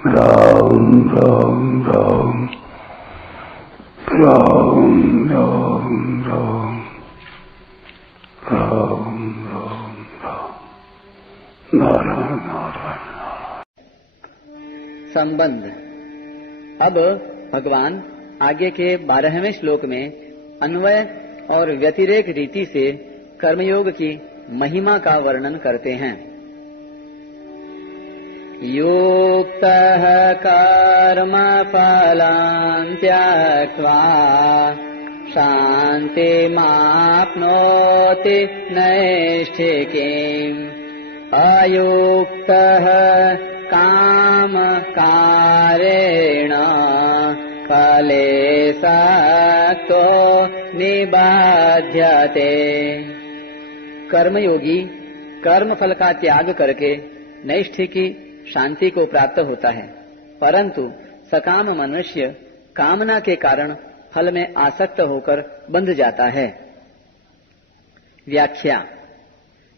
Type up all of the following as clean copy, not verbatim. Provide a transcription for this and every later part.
राम राम राम राम राम राम राम राम राम नारायण नारायण। संबंध। अब भगवान आगे के 12वें श्लोक में अन्वय और व्यतिरेक रीति से कर्मयोग की महिमा का वर्णन करते हैं। युक्तः कर्म फलं त्यक्त्वा शान्तिमाप्नोति नैष्ठिकीम् अयुक्तः काम कारेण फले सक्तो निबध्यते। कर्मयोगी कर्म फल का त्याग करके नैष्ठिकी शांति को प्राप्त होता है, परंतु सकाम मनुष्य कामना के कारण फल में आसक्त होकर बंध जाता है। व्याख्या।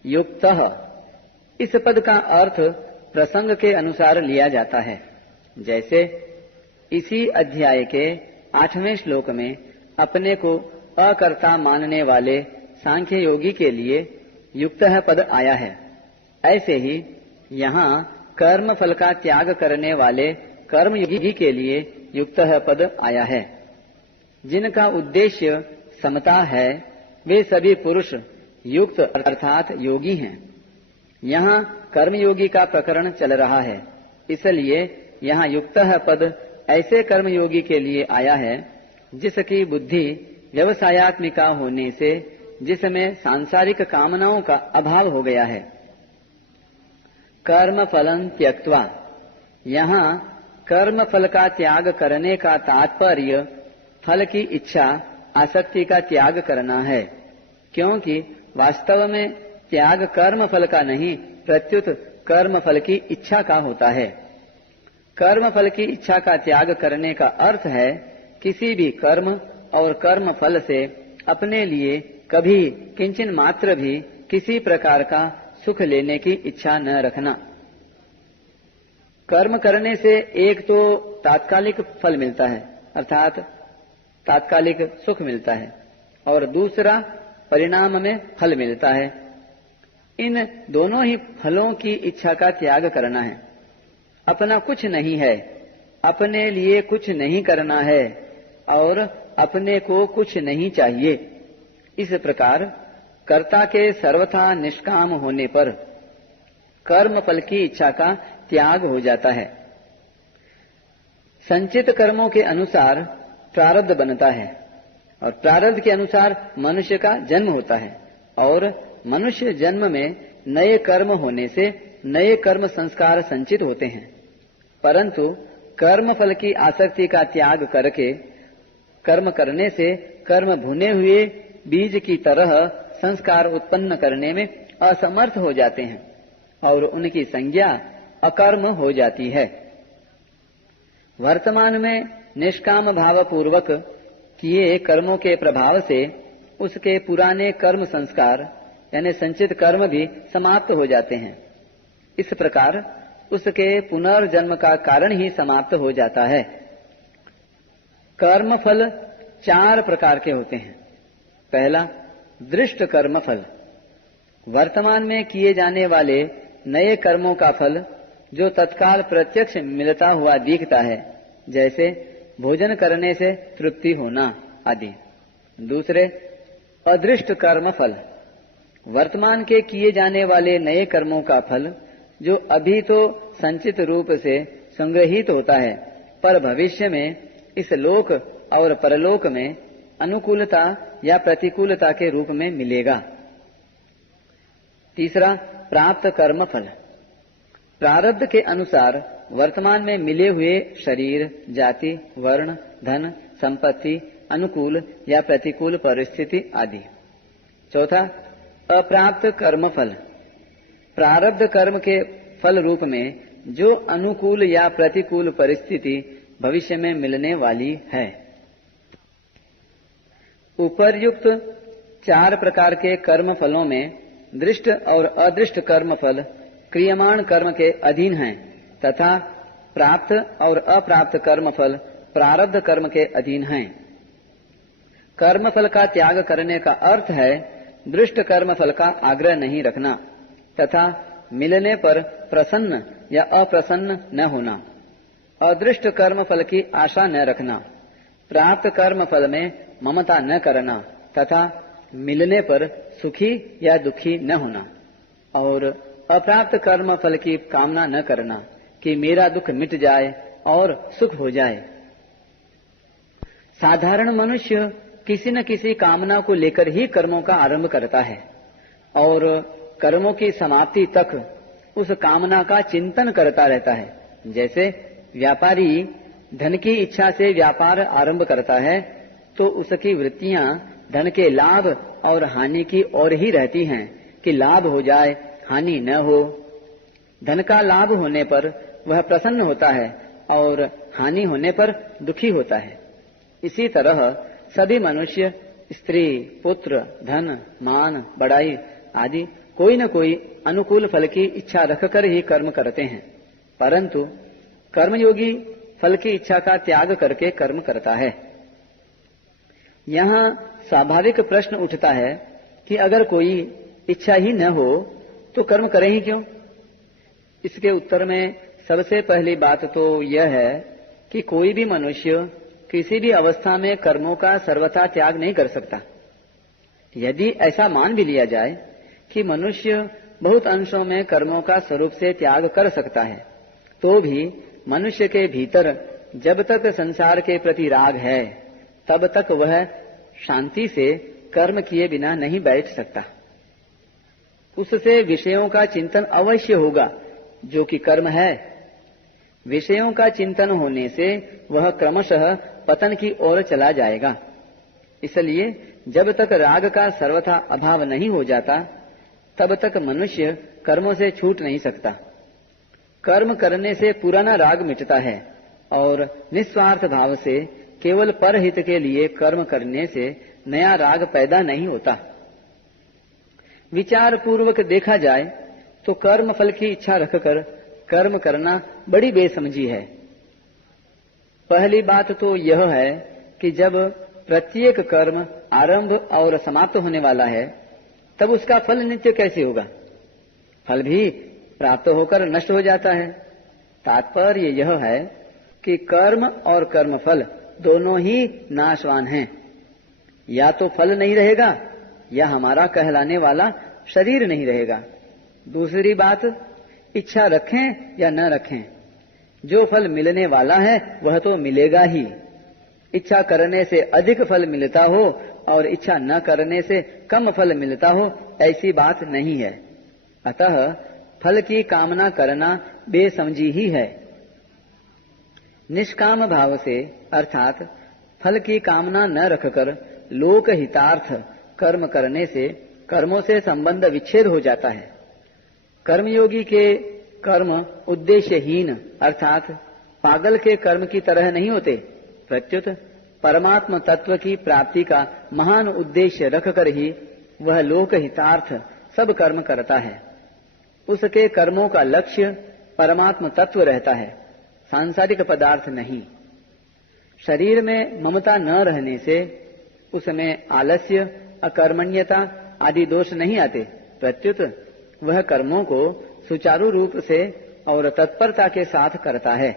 युक्तः इस पद का अर्थ प्रसंग के अनुसार लिया जाता है। जैसे इसी अध्याय के 8वें श्लोक में अपने को अकर्ता मानने वाले सांख्य योगी के लिए युक्तः पद आया है, ऐसे ही यहाँ कर्म फल का त्याग करने वाले कर्मयोगी के लिए युक्तः पद आया है। जिनका उद्देश्य समता है वे सभी पुरुष युक्त अर्थात योगी हैं। यहाँ कर्मयोगी का प्रकरण चल रहा है, इसलिए यहाँ युक्तः पद ऐसे कर्मयोगी के लिए आया है जिसकी बुद्धि व्यवसायात्मिका होने से जिसमें सांसारिक कामनाओं का अभाव हो गया है। कर्म फलं त्यक्त्वा, यहाँ कर्म फल का त्याग करने का तात्पर्य फल की इच्छा आसक्ति का त्याग करना है, क्योंकि वास्तव में त्याग कर्म फल का नहीं प्रत्युत कर्म फल की इच्छा का होता है। कर्म फल की इच्छा का त्याग करने का अर्थ है किसी भी कर्म और कर्म फल से अपने लिए कभी किंचन मात्र भी किसी प्रकार का सुख लेने की इच्छा न रखना। कर्म करने से एक तो तात्कालिक फल मिलता है अर्थात तात्कालिक सुख मिलता है, और दूसरा परिणाम में फल मिलता है। इन दोनों ही फलों की इच्छा का त्याग करना है। अपना कुछ नहीं है, अपने लिए कुछ नहीं करना है और अपने को कुछ नहीं चाहिए। इस प्रकार कर्ता के सर्वथा निष्काम होने पर कर्म फल की इच्छा का त्याग हो जाता है। संचित कर्मों के अनुसार प्रारब्ध बनता है और प्रारब्ध के अनुसार मनुष्य का जन्म होता है, और मनुष्य जन्म में नए कर्म होने से नए कर्म संस्कार संचित होते हैं। परंतु कर्म फल की आसक्ति का त्याग करके कर्म करने से कर्म भुने हुए बीज की तरह संस्कार उत्पन्न करने में असमर्थ हो जाते हैं और उनकी संज्ञा अकर्म हो जाती है। वर्तमान में निष्काम भाव पूर्वक किए कर्मों के प्रभाव से उसके पुराने कर्म संस्कार यानी संचित कर्म भी समाप्त हो जाते हैं। इस प्रकार उसके पुनर्जन्म का कारण ही समाप्त हो जाता है। कर्म फल 4 प्रकार के होते हैं। पहला, दृष्ट कर्म फल, वर्तमान में किए जाने वाले नए कर्मों का फल जो तत्काल प्रत्यक्ष मिलता हुआ दिखता है, जैसे भोजन करने से तृप्ति होना आदि। दूसरे, अदृष्ट कर्म फल, वर्तमान के किए जाने वाले नए कर्मों का फल जो अभी तो संचित रूप से संग्रहित होता है, पर भविष्य में इस लोक और परलोक में अनुकूलता या प्रतिकूलता के रूप में मिलेगा। तीसरा, प्राप्त कर्म फल, प्रारब्ध के अनुसार वर्तमान में मिले हुए शरीर, जाति, वर्ण, धन, संपत्ति, अनुकूल या प्रतिकूल परिस्थिति आदि। चौथा, अप्राप्त कर्म फल, प्रारब्ध कर्म के फल रूप में जो अनुकूल या प्रतिकूल परिस्थिति भविष्य में मिलने वाली है। उपर्युक्त 4 प्रकार के कर्म फलों में दृष्ट और अदृष्ट कर्म फल क्रियमाण कर्म के अधीन हैं तथा प्राप्त और अप्राप्त कर्म फल प्रारब्ध कर्म के अधीन हैं। कर्म फल का त्याग करने का अर्थ है दृष्ट कर्म फल का आग्रह नहीं रखना तथा मिलने पर प्रसन्न या अप्रसन्न न होना, अदृष्ट कर्म फल की आशा न रखना, प्राप्त कर्म फल में ममता न करना तथा मिलने पर सुखी या दुखी न होना, और अप्राप्त कर्म फल की कामना न करना कि मेरा दुख मिट जाए और सुख हो जाए। साधारण मनुष्य किसी न किसी कामना को लेकर ही कर्मों का आरंभ करता है और कर्मों की समाप्ति तक उस कामना का चिंतन करता रहता है। जैसे व्यापारी धन की इच्छा से व्यापार आरंभ करता है तो उसकी वृत्तियां धन के लाभ और हानि की ओर ही रहती हैं कि लाभ हो जाए, हानि न हो। धन का लाभ होने पर वह प्रसन्न होता है और हानि होने पर दुखी होता है। इसी तरह सभी मनुष्य स्त्री, पुत्र, धन, मान, बड़ाई आदि कोई न कोई अनुकूल फल की इच्छा रखकर ही कर्म करते हैं, परंतु कर्मयोगी फल की इच्छा का त्याग करके कर्म करता है। यहाँ स्वाभाविक प्रश्न उठता है कि अगर कोई इच्छा ही न हो तो कर्म करे ही क्यों? इसके उत्तर में सबसे पहली बात तो यह है कि कोई भी मनुष्य किसी भी अवस्था में कर्मों का सर्वथा त्याग नहीं कर सकता। यदि ऐसा मान भी लिया जाए कि मनुष्य बहुत अंशों में कर्मों का स्वरूप से त्याग कर सकता है, तो भी मनुष्य के भीतर जब तक संसार के प्रति राग है तब तक वह शांति से कर्म किए बिना नहीं बैठ सकता। उससे विषयों का चिंतन अवश्य होगा जो कि कर्म है। विषयों का चिंतन होने से वह क्रमशः पतन की ओर चला जाएगा। इसलिए जब तक राग का सर्वथा अभाव नहीं हो जाता तब तक मनुष्य कर्मों से छूट नहीं सकता। कर्म करने से पुराना राग मिटता है और निस्वार्थ भाव से केवल परहित के लिए कर्म करने से नया राग पैदा नहीं होता। विचार पूर्वक देखा जाए तो कर्म फल की इच्छा रखकर कर्म करना बड़ी बेसमझी है। पहली बात तो यह है कि जब प्रत्येक कर्म आरंभ और समाप्त होने वाला है तब उसका फल नित्य कैसे होगा? फल भी प्राप्त होकर नष्ट हो जाता है। तात्पर्य यह है कि कर्म और कर्म फल दोनों ही नाशवान हैं। या तो फल नहीं रहेगा या हमारा कहलाने वाला शरीर नहीं रहेगा। दूसरी बात, इच्छा रखें या न रखें, जो फल मिलने वाला है वह तो मिलेगा ही। इच्छा करने से अधिक फल मिलता हो और इच्छा न करने से कम फल मिलता हो, ऐसी बात नहीं है। अतः फल की कामना करना बेसमझी ही है। निष्काम भाव से अर्थात फल की कामना न रखकर लोक हितार्थ कर्म करने से कर्मों से संबंध विच्छेद हो जाता है। कर्मयोगी के कर्म उद्देश्यहीन अर्थात पागल के कर्म की तरह नहीं होते, प्रत्युत परमात्म तत्व की प्राप्ति का महान उद्देश्य रखकर ही वह लोक हितार्थ सब कर्म करता है। उसके कर्मों का लक्ष्य परमात्म तत्व रहता है, सांसारिक पदार्थ नहीं। शरीर में ममता न रहने से उसमें आलस्य, अकर्मण्यता आदि दोष नहीं आते, प्रत्युत वह कर्मों को सुचारू रूप से और तत्परता के साथ करता है।